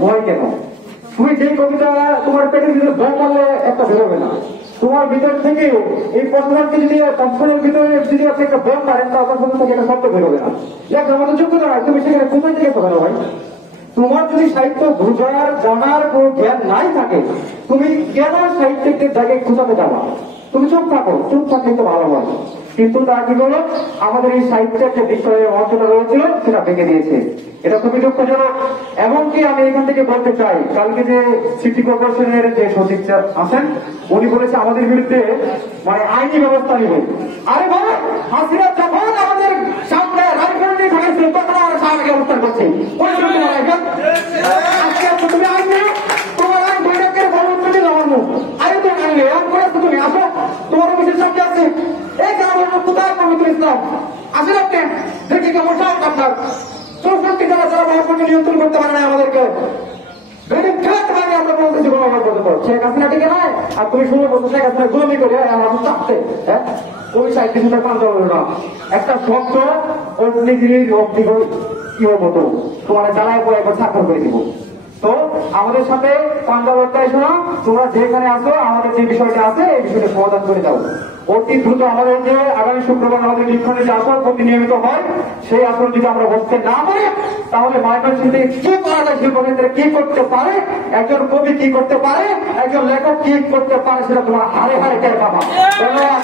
ভয় কেন? তুমি যে কবিতা তোমার পেটের ভিতরে ভয় মারলে একটা বেরোবে না। তোমার ভিতর থেকে এই পশ্চিমাকে যদি পশ্চিমের ভিতরে যদি আপনি একটা বোম মারেন তাহলে থেকে একটা শব্দ বেরোবে না। লেখার মতো যোগ্যতা নয়, তুমি সেখানে কোথায় থেকে পাবে ভাই? তোমার যদি সাহিত্য বোঝার জানার কোন জ্ঞান নাই থাকে, তুমি কেন সাহিত্যের জায়গায় খুঁজাতে যাবা? তুমি চুপ থাকো, চুপ থাকলে তো ভালো হয়। কিন্তু তারা কি করলো, আমাদের এই সাহিত্যের যে বিষয়ে অংশটা রয়েছিল সেটা ভেঙে দিয়েছে। এটা খুবই দুঃখজনক। এমনকি আমি এখান থেকে বলতে চাই, কালকে যে সিটি কর্পোরেশনের যে সচিব আছেন উনি বলেছে আমাদের বিরুদ্ধে মানে আইনি ব্যবস্থা নিবে। আরে বাবা, হাসিনা যখন আমাদের সামনে রাইফেল নিয়ে থাকছে তখন আমরা সামনে অবস্থান করছি। আজকে তুমি আইন নেই, তোমার আইন বৈঠকের গণতন্ত্র জমানো আরে তো আইন নেই, এমন করে তুমি আসো, তোমার অফিসের সামনে আছে এই গ্রামের কোথায় পবিত্র ইসলাম আসেন আপনি দেখি কেমন সাহস আপনার। চৌষট্টি জেলা যারা মহাপূর্ণ নিয়ন্ত্রণ করতে পারে না আমাদেরকে আমরা বলতেছি গণমার পর্যন্ত শেখ হাসিনা টিকে নয়। আর তুমি শুনে বলছো শেখ হাসিনা গুলমি করে আমার চাপতে, হ্যাঁ ওই সাহিত্য শুনে কান দেওয়া না একটা শব্দ অগ্নিগিরির কি হতো তোমার জ্বালায় পরে একবার স্বাক্ষর করে দিব। তো আমাদের সাথে পাঞ্জাবটাই শোনা, তোমরা যেখানে আসো আমাদের যে বিষয়টা আছে এই বিষয়টা সমাধান করে দাও অতি দ্রুত। আমাদের যে আগামী শুক্রবার আমাদের লিখনে যে আসর প্রতি নিয়মিত হয় সেই আসর যদি আমরা বসতে না পারি তাহলে ময়মনসিংহ থেকে কি করা যায়, শিল্পক্ষেত্রে কি করতে পারে, একজন কবি কি করতে পারে, একজন লেখক কি করতে পারে সেটা তোমার হারে হারে টের পাবা। ধন্যবাদ।